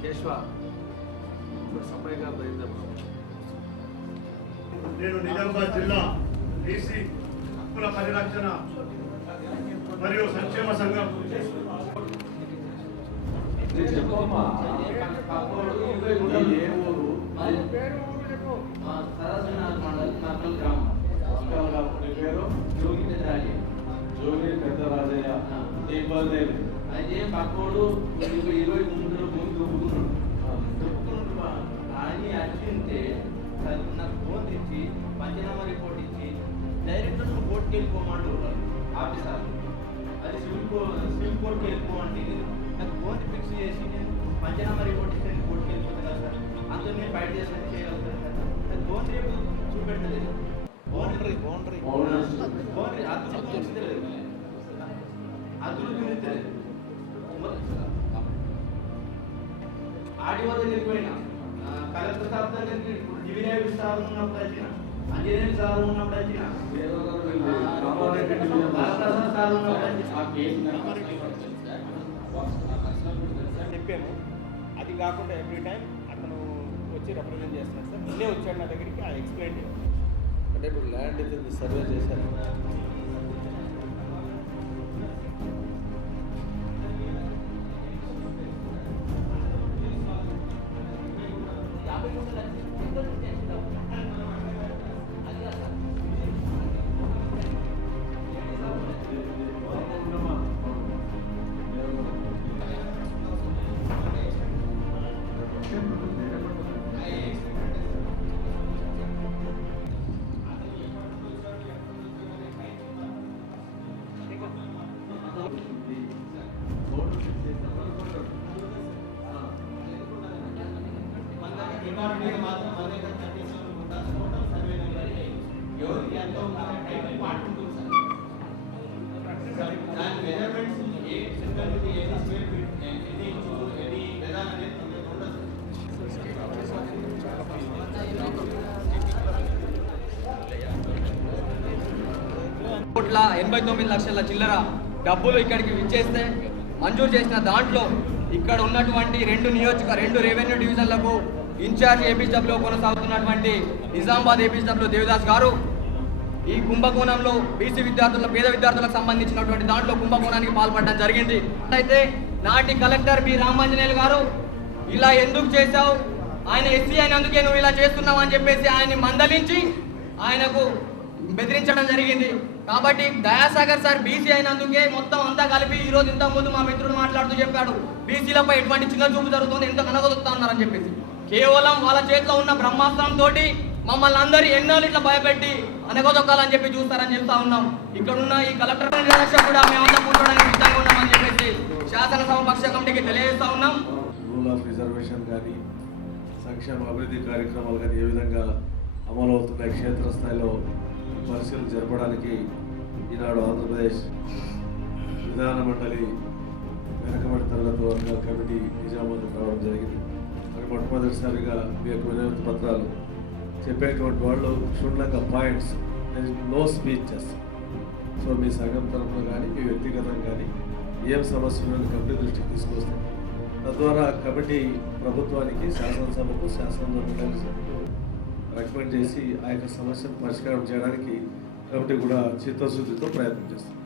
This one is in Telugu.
కేశవ ఇప్పుడు సమయకాలం అయిందమ్మా నేను నిజామాబాద్ జిల్లా బీసీ హక్కుల పరిరక్షణ మరియు సంక్షేమ సంఘం. ఏమి? అయితే పక్కోడు? ఇరవై ముందు భూమి దుబ్బుకున్నాడు దుబ్బుకున్నాడు అని అడిగితే నాకు ఫోన్ ఇచ్చి పంచనామా రిపోర్ట్ ఇచ్చి డైరెక్ట్ నువ్వు కోర్టుకి వెళ్ళిపోమంటూ ఆఫీసర్ అది సివిల్ సివిల్ కోర్టుకి వెళ్ళిపోమంటే నాకు ఫోన్ ఫిక్స్ చేసి నేను పంచనామా రిపోర్ట్ ఇస్తే నేను కోర్టుకి వెళ్ళిపోతాను కదా సార్. అందులో నేను బయట చేస్తాను చేయగలుగుతాను సార్. నాకు ఫోన్ రేపు చూపెట్టలేదు. బౌండరీ బౌండరీ బౌండరీ అదుపు ఆడియో దగ్గరికి పోయినా కలెక్టర్ సార్ దగ్గరికి డివిజన్ సార్ ఉన్నప్పుడు వచ్చిన ఉన్నప్పుడు వచ్చిన చెప్పాను. అది కాకుండా ఎవ్రీ టైం అతను వచ్చి రిప్రజెంట్ చేస్తున్నాడు సార్. నిన్నే వచ్చాడు నా దగ్గరికి ఆ ఎక్స్ప్లెయిన్ అంటే ఇప్పుడు ల్యాండ్ ఇది సర్వే చేశారు రికార్డు మాత్రం మన దగ్గర థర్టీ సెవెన్ ఉంటారు టోటల్ సర్వే నెంబర్ ఎవరికి ఎంత ఉంటుందో టైటిల్ పార్ట్ సార్. దాని మెజర్మెంట్స్ ఏ సింగల్ ఇది ఎన్ని స్క్వేర్ ఫీట్ ఎన్ని ఇంచు ఎన్ని విధానం అనేది తొందరగా ఉండదు కోట్ల ఎనభై తొమ్మిది లక్షల చిల్లర డబ్బులు ఇక్కడికి విచ్చేస్తే మంజూరు చేసిన దాంట్లో ఇక్కడ ఉన్నటువంటి రెండు నియోజక రెండు రెవెన్యూ డివిజన్లకు ఇన్ఛార్జ్ ఏపీడబ్ల్యూ కొనసాగుతున్నటువంటి నిజామాబాద్ ఏపీడబ్ల్యూ దేవిదాస్ గారు ఈ కుంభకోణంలో బీసీ విద్యార్థుల పేద విద్యార్థులకు సంబంధించినటువంటి దాంట్లో కుంభకోణానికి పాల్పడడం జరిగింది. అయితే నాటి కలెక్టర్ బి రామాంజనేయులు గారు ఇలా ఎందుకు చేశావు? ఆయన ఎస్సీ అయినందుకే నువ్వు ఇలా చేస్తున్నావు అని చెప్పేసి ఆయన్ని మందలించి ఆయనకు బెదిరించడం జరిగింది. కాబట్టి దయాసాగర్ సార్ బీసీ అయినందుకే మొత్తం అంతా కలిపి ఈ రోజు ఇంతకుముందు మా మిత్రుడు మాట్లాడుతూ చెప్పాడు బీసీలపై ఎటువంటి చిన్న చూపు జరుగుతుంది ఎంత కనగొలుస్తా ఉన్నారని చెప్పేసి. కేవలం వాళ్ళ చేతిలో ఉన్న బ్రహ్మాస్త్రం తోటి మమ్మల్ని అందరి ఎన్నో ఇట్లా భయపెట్టి అనగదొక్కాలని చెప్పి చూస్తారని చెప్తా ఉన్నాం. ఇక్కడ ఉన్న ఈ కలెక్టర్ నిర్లక్ష్యం కూడా మేమంతా కూర్చోడానికి సిద్ధంగా ఉన్నామని చెప్పేసి శాసనసభ పక్ష కమిటీకి తెలియజేస్తా ఉన్నాం. రూల్ ఆఫ్ రిజర్వేషన్ కానీ సంక్షేమ అభివృద్ధి కార్యక్రమాలు కానీ ఏ విధంగా అమలు అవుతున్నాయి క్షేత్రస్థాయిలో పరిశీలన జరపడానికి ఈనాడు ఆంధ్రప్రదేశ్ విధాన మండలి వెనకబడి తరగతి వర్గాల కమిటీ నిజామాబాద్ మొట్టమొదటిసారిగా మీ యొక్క వినతి పత్రాలు చెప్పేటువంటి వాళ్ళు క్షుణ్ణంగా పాయింట్స్ నో స్పీచెస్ సో మీ సంఘం తరఫున కానీ మీ వ్యక్తిగతంగా కానీ ఏం సమస్యలను కమిటీ దృష్టికి తీసుకొస్తాం తద్వారా కమిటీ ప్రభుత్వానికి శాసనసభకు శాసనసభకు సభ్యులు రికమెండ్ చేసి ఆ యొక్క సమస్యను పరిష్కారం చేయడానికి కమిటీ కూడా చిత్తశుద్ధితో ప్రయత్నం చేస్తుంది.